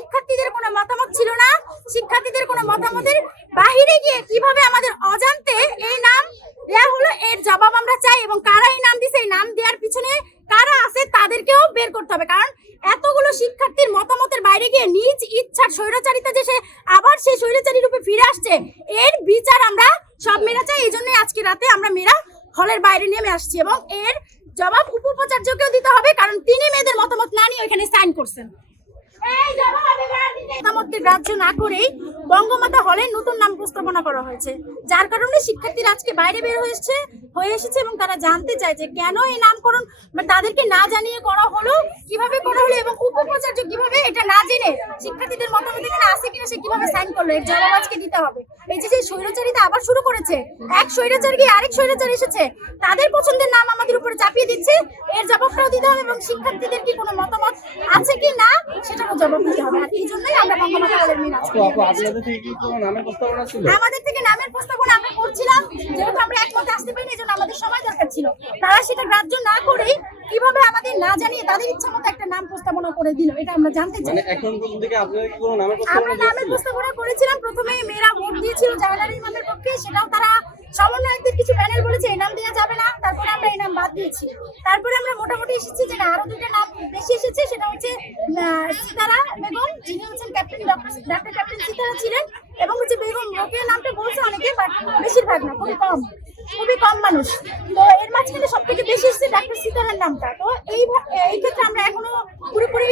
শিক্ষার্থীদের কোনো মতামত ছিল না? শিক্ষার্থীদের কোনো মতামতের বাহিরে গিয়ে কীভাবে আমাদের অজান্তে এই নাম দেয়া হলো, এর জবাব আমরা চাই এবং কারা এই নাম দিছে, এই নাম দেওয়ার পিছনে কারা আছে তাদেরকেও বের করতে হবে। কারণ এতগুলো শিক্ষার্থীর মতামতের বাইরে গিয়ে নিজ ইচ্ছার স্বৈরাচারিতা যে সে আবার সেই স্বৈরাচারী রূপে ফিরে আসছে, এর বিচার আমরা সব মেয়েরা চাই। এই জন্যই আজকে রাতে আমরা মেয়েরা হলের বাইরে নেমে আসছি এবং এর জবাব উপোপাচার্যকেও দিতে হবে, কারণ তিনি মেয়েদের মতামত না নিয়ে এখানে সাইন করছেন। গ্রাহ্য না করেই বঙ্গমাতা হলে নতুন নাম প্রস্তাবনা করা হয়েছে। যার কারণে শিক্ষার্থীরা আজকে বাইরে বের হয়েছে। হয়ে এসেছে এবং তারা জানতে চায় যে কেন এই নামকরণ মানে তাদেরকে না জানিয়ে করা হলো কীভাবে করা হলো এবং উপপ্রচার্য কীভাবে এটা না জেনে শিক্ষার্থীদের মতামত এখানে আছে কিনা সে কীভাবে সাইন করল এর জবাব আজকে দিতে হবে। এই যে যে স্বৈরাচারিতা আবার শুরু করেছে এক স্বৈরাচার গিয়ে আরেক স্বৈরাচার এসেছে তাদের পছন্দের নাম আমাদের উপরে চাপিয়ে দিচ্ছে এর জবাবটাও দিতে হবে এবং শিক্ষার্থীদের কি কোনো মতামত আছে কি না সেটারও জবাব দিতে হবে। আর এই জন্যই আমরা বঙ্গমাতা আমাদের থেকে নামের প্রস্তাবনা আমরা করছিলাম যেহেতু আমরা একমতে আসতে পারিনি এজন্য আমাদের সময় দরকার ছিল। তারা সেটা গ্রাহ্য না করেই কীভাবে আমাদের না জানিয়ে তাদের ইচ্ছা মতো একটা নাম প্রস্তাবনা করে দিল এটা আমরা জানতে চাই। মানে আমরা নামের প্রস্তাবনা করেছিলাম প্রথমে মেয়েরা ভোট দিয়েছিল জাহানার ইমামের পক্ষে সেটাও তারা সমন্বয়কদের কিছু প্যানেল বলেছে এই নাম দেওয়া যাবে না তারপরে আমরা এই নাম বাদ দিয়েছি। তারপরে আমরা মোটামুটি এসেছি যে আরও দুটো নাম বেশি এসেছে সেটা হচ্ছে সিতারা বেগম যিনি হচ্ছেন ক্যাপ্টেন ডক্টর ক্যাপ্টেন সিতারা ছিলেন। এবং হচ্ছে বেগম রোকের নামটা বলছে অনেকে বাট বেশিরভাগ না খুবই কম খুবই কম মানুষ। তো এর মাঝখানে সব থেকে বেশি এসেছে ডাক্তার সীতারার নামটা। তো এই এই ক্ষেত্রে আমরা এখনও পুরোপুরি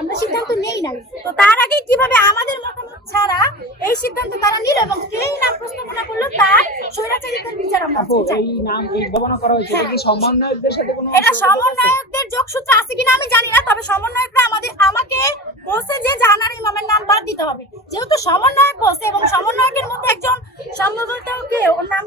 আমরা সিদ্ধান্ত নেই নাই। তো তার আগে কীভাবে আমাদের মতামত ছাড়া এই সিদ্ধান্ত তারা নিল এবং কে এই নাম প্রস্তাবনা করল তার স্বৈরাচারিতার বিচার আমরা। এই নাম এই ভাবনা করা হয়েছে এটা কি সমন্বয়কদের সাথে কোনো এটা সমন্বয়কদের যোগসূত্র আছে কিনা আমি জানি না তবে সমন্বয়করা আমাদের আমাকে বলছে যে জাহানার ইমামের নাম বাদ দিতে হবে। যেহেতু সমন্বয়ক বলছে এবং সমন্বয়কের মধ্যে একজন সম্ভবত কে ওর নাম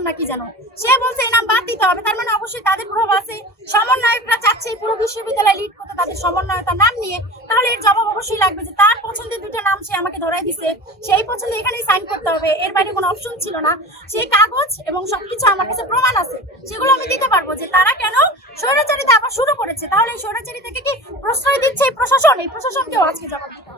সিরাজুল নাকি জানো সে বলছে এই নাম বাদ দিতে হবে। তার মানে অবশ্যই তাদের প্রভাব আছে। সমন্বয়করা চাচ্ছে পুরো বিশ্ববিদ্যালয় লিড করতে তাদের সমন্বয়তার নাম নিয়ে। তাহলে এর জবাব অবশ্যই লাগবে যে, তার পছন্দের দুটো নাম সে আমাকে ধরাই দিছে। সেই পছন্দে এখানেই সাইন করতে হবে। এর বাইরে কোনো অপশন ছিল না। সেই কাগজ এবং সবকিছু আমার কাছে প্রমাণ আছে। সেগুলো আমি দিতে পারব যে, তারা কেন স্বৈরাচারিতা আবার শুরু করেছে? তাহলে এই স্বৈরাচারিতাকে কি প্রশ্রয় দিচ্ছে এই প্রশাসন? এই প্রশাসনকেও আজকে জবাব দিতে